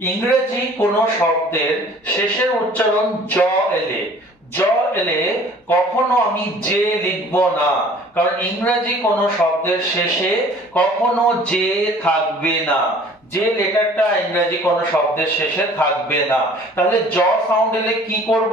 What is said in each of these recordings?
ইংরেজি কোনো শব্দের শেষের উচ্চারণ জ এলে কখনো আমি যে লিখবো না, কারণ ইংরেজি কোনো শব্দের শেষে কখনো যে থাকবে না। যে লেটারটা ইংরেজি কোনো শব্দের শেষে থাকবে না। তাহলে জ সাউন্ড এলে কি করব?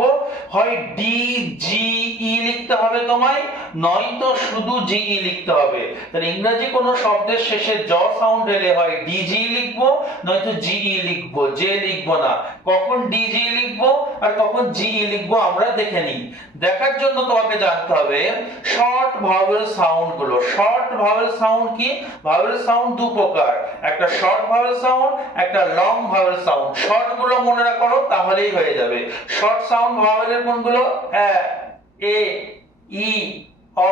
হয় ডি জি ই লিখতে হবে তোমায়, নয়তো শুধু জি ই লিখতে হবে। তাহলে ইংরেজি কোনো শব্দের শেষে জ সাউন্ড এলে হয় ডি জি লিখবো, নয়তো জি ই লিখবো, যে লিখবো না। কখন ডি জি লিখবো আর কখন জি ই লিখবো আমরা দেখে নিই। দেখার জন্য তোমাকে জানতে হবে শর্ট ভাওয়েল সাউন্ড গুলো। শর্ট ভাওয়েল সাউন্ড কি? ভাওয়েল সাউন্ড দু প্রকার, একটা শর্ট ভাওয়েল সাউন্ড, একটা লং ভাওয়েল সাউন্ড। শর্ট গুলো মনে রাখো, তাহলেই হয়ে যাবে। শর্ট সাউন্ড ভাওয়েলের কোনগুলো? এ ই অ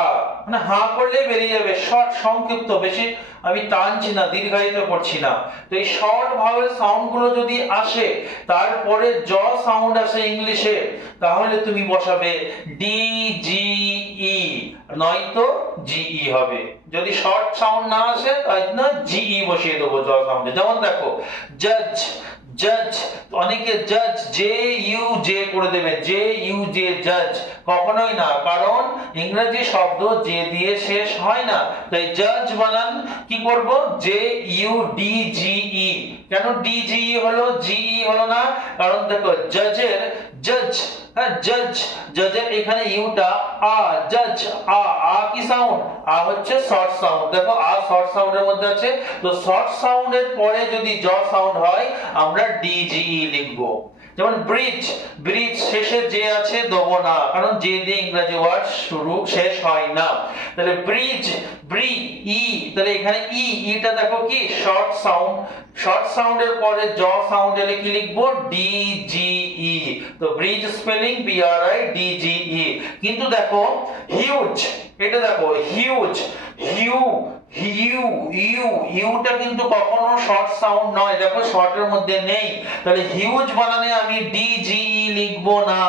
আ, মানে হা করলেই বেরিয়ে যাবে, শর্ট সংক্ষিপ্ত, বেশি আমি টানছি না, দীর্ঘায়িত করছি না। তো এই শর্ট ভাওয়েল সাউন্ড গুলো যদি আসে, তারপরে জ সাউন্ড আসে ইংলিশে, তাহলে তুমি বসাবে ডি জি ই, নয়তো জি ই হবে। যদি শর্ট সাউন্ড না আসে তাহলে জি ই বসিয়ে দেবো জ সাউন্ডে। যেমন দেখো জাজ, জাজ, অনেকে জাজ জে ইউ জে করে দেবে, জে ইউ জে, জাজ কখনোই না, কারণ ইংরেজি শব্দ যে দিয়ে শেষ হয় না। তাই জাজ বানান কি করব? জে ইউ ডি জি ই। কেন ডি জি ই হলো, জি ই হলো না? কারণ দেখো জাজের জাজ, হ্যাঁ জাজ, জাজের এখানে ইউটা আ, জাজ আ কি সাউন্ড? আ হচ্ছে শর্ট সাউন্ড। দেখো আ শর্ট সাউন্ডের মধ্যে আছে, তো শর্ট সাউন্ডের পরে যদি জ সাউন্ড হয় আমরা ডি জি ই লিখবো। যেমন ব্রিজ, ব্রিজ শেষে যে আছে দেবো না, কারণ যে দিয়ে ইংরেজি ওয়ার্ড শুরু শেষ হয় না। তাহলে ব্রিজ, ব্রি ই, তাহলে এখানে ইটা দেখো কি শর্ট সাউন্ড, শর্ট সাউন্ডের পরে জ সাউন্ড এলে কি লিখবো? D G E. তো bridge spelling B R I D G E. কিন্তু দেখো হিউজ, এটা দেখো হিউজ, হিউ হিউ ইউ, ইউটা কিন্তু কখনো শর্ট সাউন্ড নয়, দেখো শর্টের মধ্যে নেই। তাহলে হিউজ বানানে আমি ডি জি ই লিখবো না,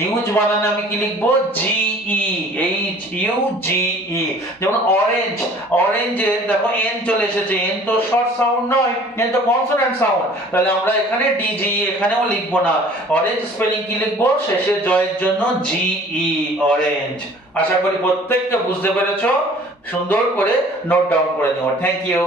হিউজ বানানে আমি কি লিখবো? জি ই, এইচ ইউ জি ই। যেমন অরেঞ্জ, অরেঞ্জে দেখো এন চলে এসেছে, এন তো শর্ট সাউন্ড নয়, এন তো কনসোনেন্ট সাউন্ড, তাহলে আমরা এখানে ডি জি ই এখানেও লিখবো না। অরেঞ্জ স্পেলিং কি লিখবো? শেষে জয়ের জন্য জি ই, অরেঞ্জ। আশা করি প্রত্যেকটা বুঝতে পেরেছো। সুন্দর করে নোট ডাউন করে নিও। Thank you.